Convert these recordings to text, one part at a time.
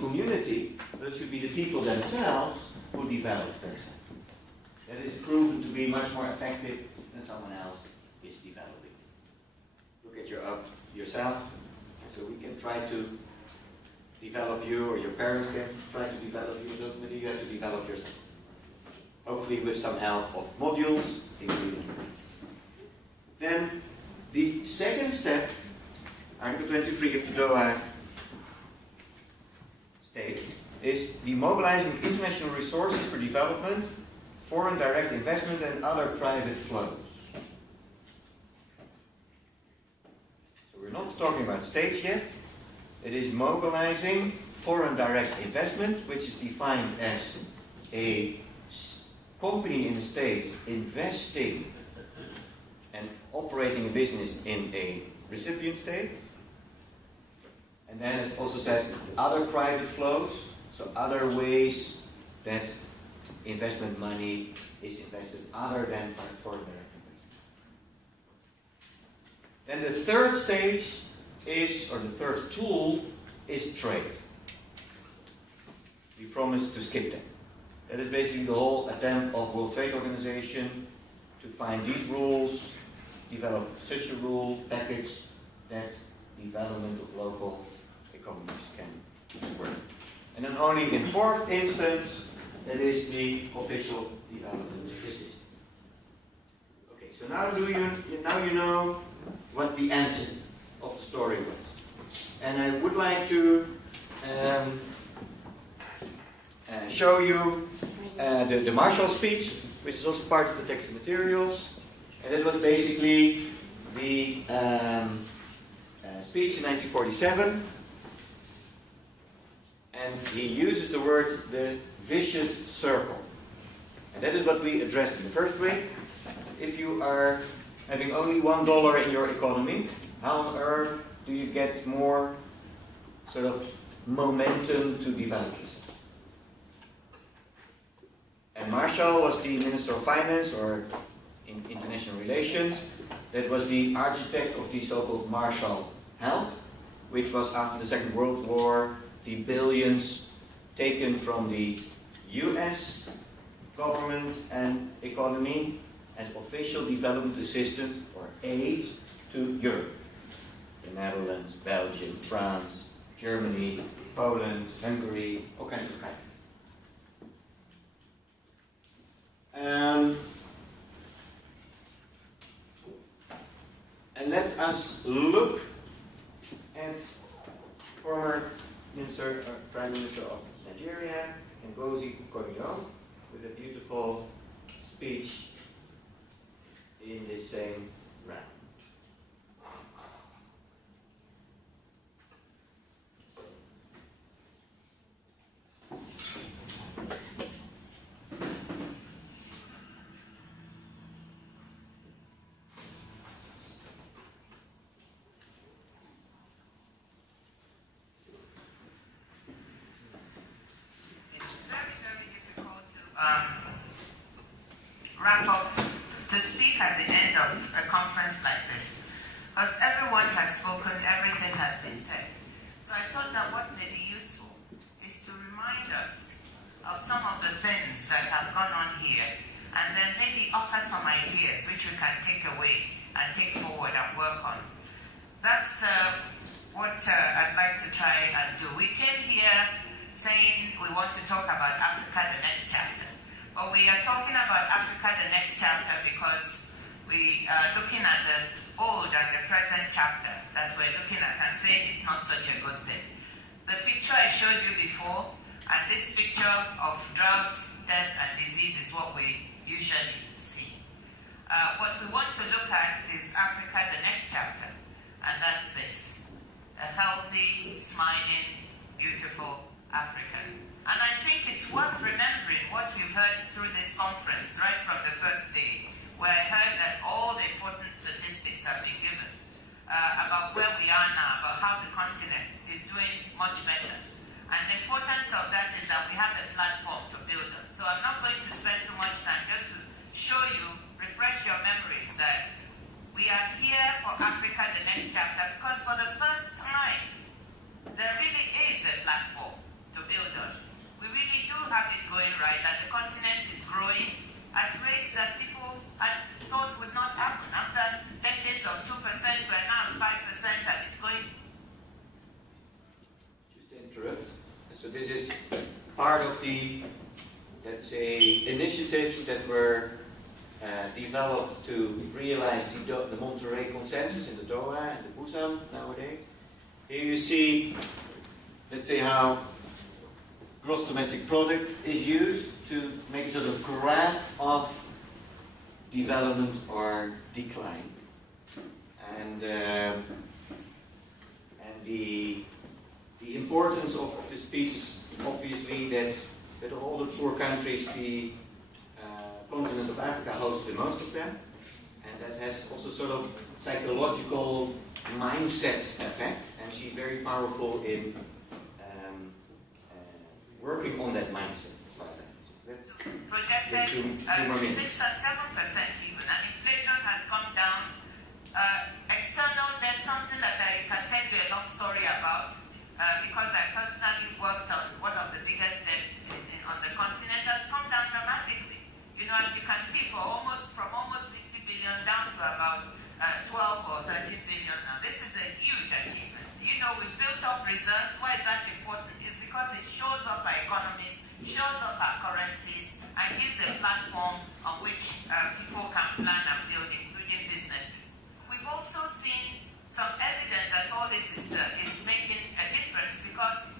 community, but it should be the people themselves who develop themselves. That is proven to be much more effective than someone else is developing. Look at yourself. So we can try to develop you, or your parents can try to develop you, but ultimately you have to develop yourself. Hopefully with some help of modules, including. Then the second step, Article 23 of the Doha State, is the mobilizing international resources for development, foreign direct investment and other private flows. So we're not talking about states yet. It is mobilizing foreign direct investment, which is defined as a company in the state investing and operating a business in a recipient state. And then it also says other private flows, so other ways that investment money is invested other than foreign direct investment. Then the third stage is, or the third tool, is trade. We promised to skip that. That is basically the whole attempt of World Trade Organization to find these rules, develop such a rule package that development of local economies can work. And then only in fourth instance, that is the official development decision. Okay, so now you know what the answer of the story was. And I would like to show you the Marshall speech, which is also part of the text and materials. And it was basically the speech in 1947. And he uses the word the vicious circle. And that is what we addressed in the first week. If you are having only $1 in your economy, how on earth do you get more sort of momentum to develop yourself? And Marshall was the Minister of Finance, or in International Relations, that was the architect of the so-called Marshall Help, which was after the Second World War, the billions taken from the US government and economy as official development assistance or aid to Europe. The Netherlands, Belgium, France, Germany, Poland, Hungary, all kinds of countries. And let us look at former Prime Minister of Nigeria, Ngozi Okonjo, with a beautiful speech in this same round. Wrap up to speak at the end of a conference like this, because everyone has spoken, everything has been said. So I thought that what may be useful is to remind us of some of the things that have gone on here, and then maybe offer some ideas which we can take away and take forward and work on. That's what I'd like to try and do. We came here saying we want to talk about Africa, the next chapter. But we are talking about Africa, the next chapter, because we are looking at the old and the present chapter that we're looking at and saying it's not such a good thing. The picture I showed you before, and this picture of drought, death, and disease is what we usually see. What we want to look at is Africa, the next chapter, and that's this: a healthy, smiling, beautiful Africa. And I think it's worth remembering what we've heard through this conference right from the first day, where I heard that all the important statistics have been given about where we are now, about how the continent is doing much better. And the importance of that is that we have a platform to build on. So I'm not going to spend too much time, just to show you, refresh your memories that we are here for Africa, the next chapter, because for the first time, there really is a platform to So this is part of the, let's say, initiatives that were developed to realize the Monterey Consensus in the Doha and the Busan nowadays. Here you see, let's say, how gross domestic product is used to make a sort of graph of development or decline. And the importance of this piece is obviously that of all the poor countries, the continent of Africa hosts the most of them, and that has also sort of psychological mindset effect, and she's very powerful in working on that mindset. Let's projected 6 and 7% even, and inflation has come down. External debt, something that I can tell you a long story about, because I personally worked on one of the biggest debts on the continent, has come down dramatically. You know, as you can see, from almost 50 billion down to about 12 or 13 billion now. This is a huge achievement. You know, we built up reserves. Why is that important? It's because it shows up our economies, shows up our currencies, and gives a platform on which people can plan and build, including businesses. We've also seen some evidence that all this is making a difference, because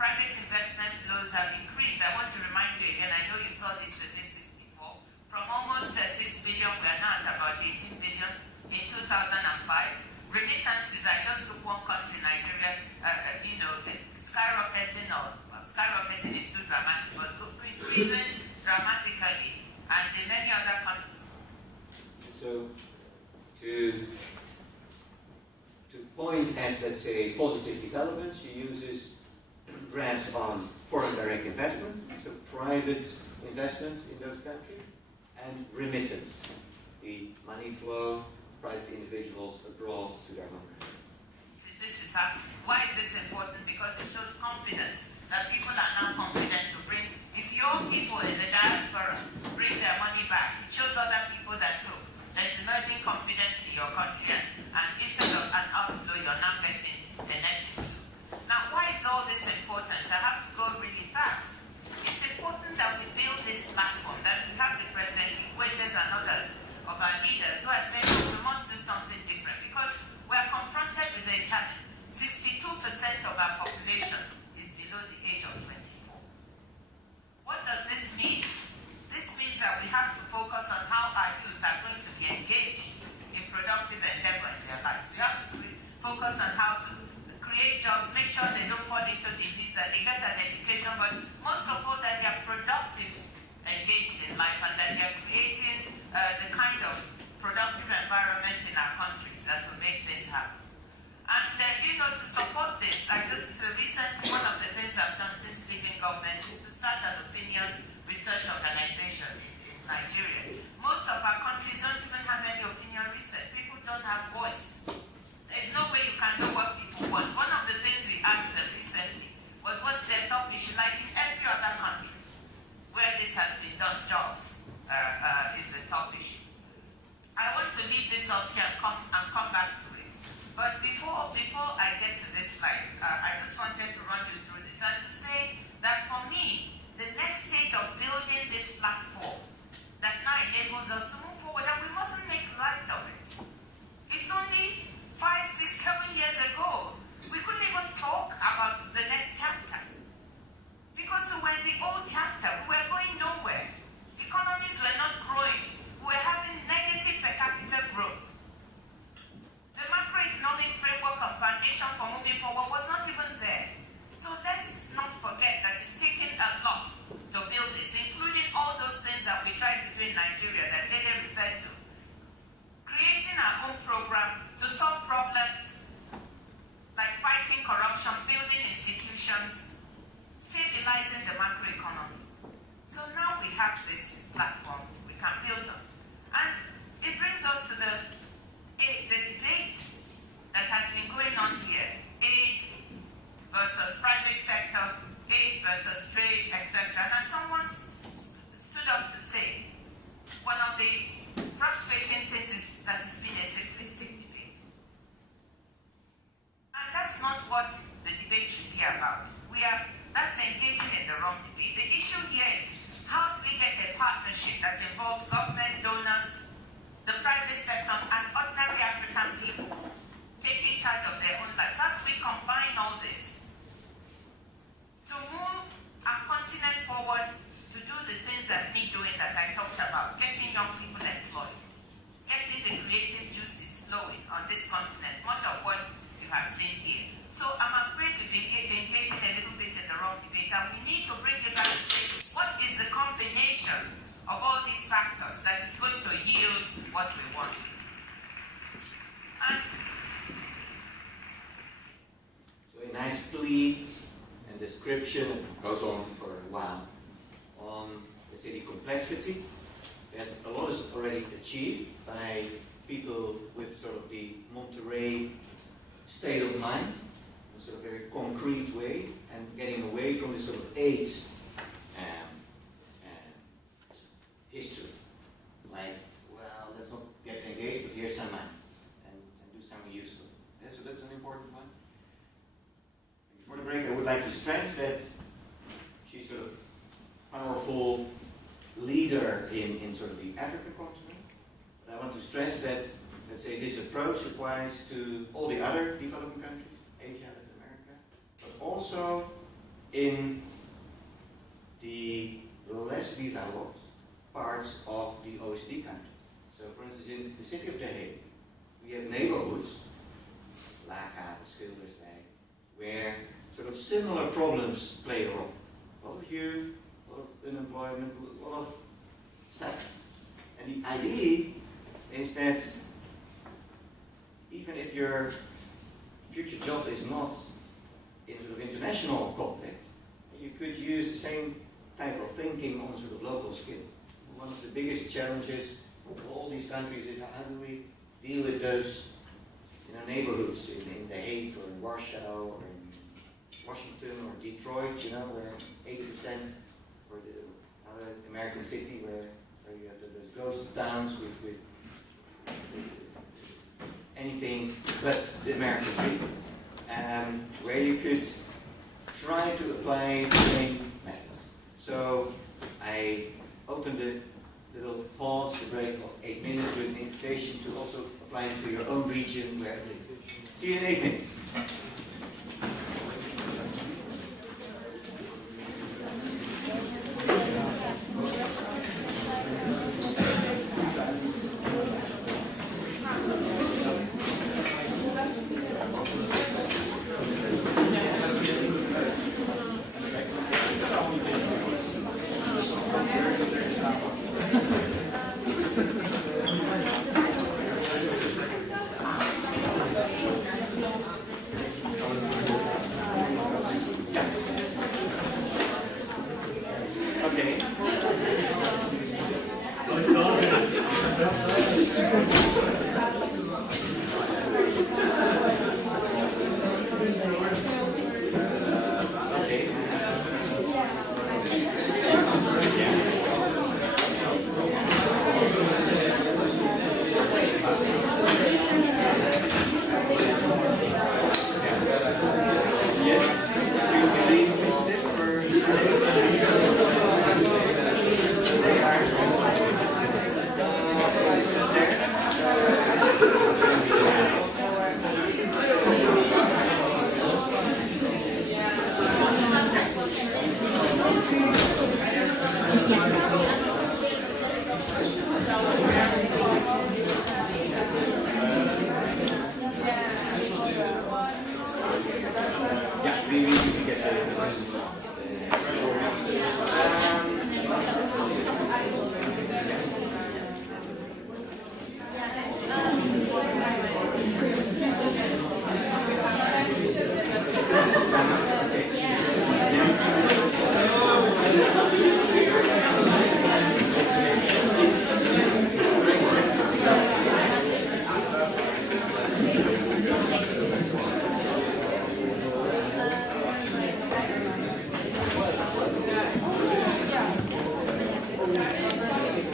private investment flows have increased. I want to remind you again, I know you saw these statistics before, from almost 6 billion, we are now at about 18 billion in 2005. Remittances, I just took one country, Nigeria, you know, skyrocketing, or skyrocketing is too dramatic, but increasing dramatically, and in many other countries. So, to point at, let's say, positive development, she uses graphs on foreign direct investment, so private investments in those countries, and remittance, the money flow, private individuals abroad to their home country. Why is this important? Because it shows confidence, that people are now confident to bring, if your people in the diaspora bring their money back, it shows other people that, look, there's emerging confidence in your country, and instead of an outflow, you're now getting a net inflow. Now, why is all this important? I have to go really fast. It's important that we build this platform, that we have the President Waiters and others of our leaders who are saying, oh, we must do something different, because we are confronted with a challenge. 62% of our population is below the age of 24. What does this mean? This means that we have to focus on how our youth are going to be engaged in productive endeavor in their lives. We have to focus on how to create jobs, make sure they don't fall into disease, that they get an education, but most of all that they are productive, engaged in life, and that they are creating the kind of productive environment in our countries that will make things happen. And you know, to support this, I just recently, one of the things I've done since leaving government is to start an opinion research organization in Nigeria. Most of our countries don't even have any opinion research. People don't have voice. There's no way you can know what people want. One of the things we asked them recently was, what's their top issue? Like in every other country where this has been done, jobs is the top issue. I want to leave this up here and come back to it. But before I get to this slide, I just wanted to run you through this and to say that for me, the next stage of building this platform that now enables us to move forward, and we mustn't make light of it. It's only 5, 6, 7 years ago, we couldn't even talk about the next chapter. Because we were in the old chapter, we were going nowhere. Economies were not growing. We were having negative per capita growth. The macroeconomic framework and foundation for moving forward was not even there. So let's not forget that it's taken a lot to build this, including all those things that we tried to do in Nigeria that they referred to. Creating our own program to solve problems like fighting corruption, building institutions, stabilizing the macroeconomy. So now we have this platform we can build on. And it brings us to the debate that has been going on here. Aid versus private sector, aid versus trade, etc. And as someone stood up to say, one of the frustrating things is that it's been a simplistic debate. And that's not what the debate should be about. That's the combination of all these factors that is going to yield what we want. And so a nice plea and description goes on for a while on, let's say, the complexity that a lot is already achieved by people with sort of the Monterey state of mind, in a sort of very concrete way, and getting away from this sort of aid history. Like, well, let's not get engaged, but here's some money, and do something useful. Yeah, so that's an important one. Before the break, I would like to stress that she's sort of powerful leader in sort of the African continent. But I want to stress that, let's say, this approach applies to all the other developing countries, Asia, Latin America, but also in the less developed parts of the OECD countries. So, for instance, in the city of The Hague, we have neighborhoods, Laaghaven, Schilderswijk, where sort of similar problems play a role. A lot of youth, a lot of unemployment, a lot of stuff. And the idea is that even if your future job is not in sort of international context, you could use the same type of thinking on sort of local scale. One of the biggest challenges for all these countries is how do we deal with those neighborhoods in The Hague or in Warsaw or in Washington or Detroit, where 80% or the American city where you have those ghost towns with anything but the American people, where you could try to apply the same methods. So I opened the little pause, the break of 8 minutes with an invitation to also apply it to your own region. Where see you in 8 minutes.